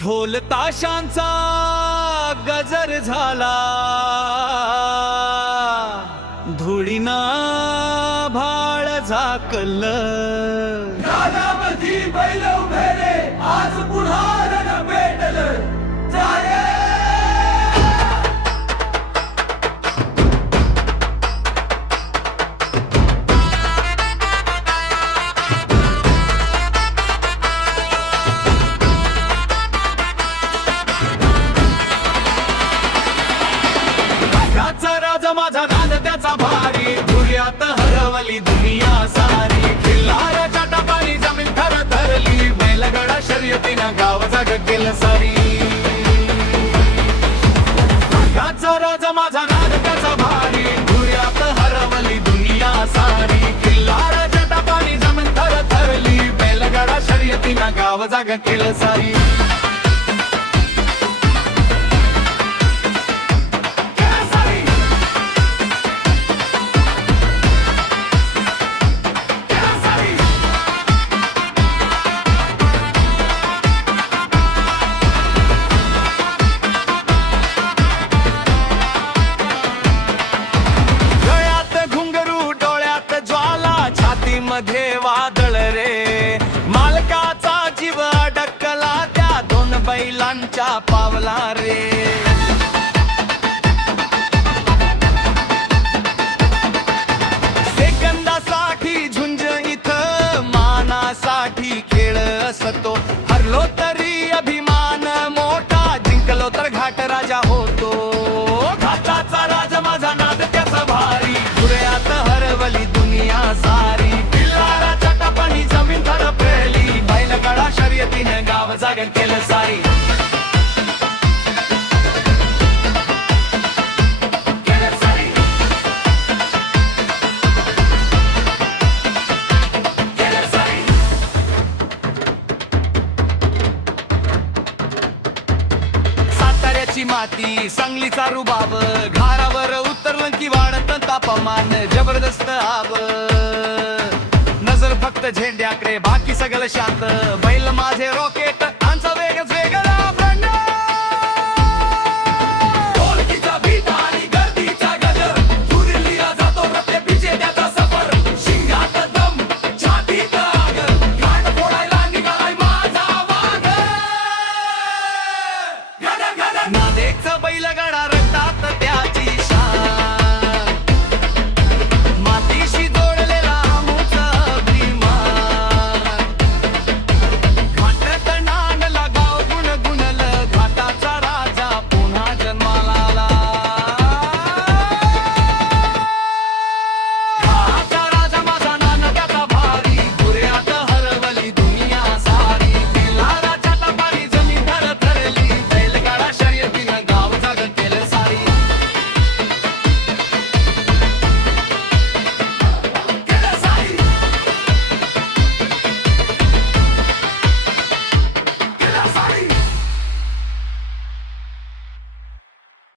ढोल ताशांचा गजर झाला, धुळीना भाळ झाकलं. रानामधी बैल उभे रे, आज पुन्हा रण पेटलं. त्याचा राजा माझा नाद त्याचा भारी, धुळ्यात हरवली दुनिया सारी. खिल्लाराच्या टापानी जमीन थर धरली, बैलगाडा शर्यतीनं गाव जाग केलं सारी. त्याचा राजा माझा नाद त्याचा भारी, धुळ्यात हरवली दुनिया सारी. खिल्लाराच्या टापानी जमीन थर धरली, बैलगाडा शर्यतीनं गाव जाग केलं सारी. मध्ये वादळ रे, मालकाचा जीव अडकला त्या दोन बैलांच्या पावला रे. सेकंदासाठी झुंज इथं, मानासाठी खेळ असतो. हरलो तरी अभिमान मोठा, जिंकलो तर घाट राजा होतो. घाटाचा राजा माझा नाद त्याचा भारी, धुळ्यात हरवली दुनिया सारी. शर्यतीनं गाव जागरण केलं सारी. साताऱ्याची माती, सांगलीचा रुबाब, घारावर उतरलं की वाढत तापमान. जबरदस्त आब, नजर फक्त झेंड्याकडे, बाकी सगळं शांत. बैल माझे रॉकेट, आमचा वेगच वेगळा ब्रँड. ढोलकीचा बीट आणि गर्दीचा गजर, दुर्लिया जातो प्रत्येक विजेत्याचा सफर. शिंगात दम, छातीत आग, घाट फोडायला निघालाय माझा वाघ. गडर गडर नादेकचा बैलगाडा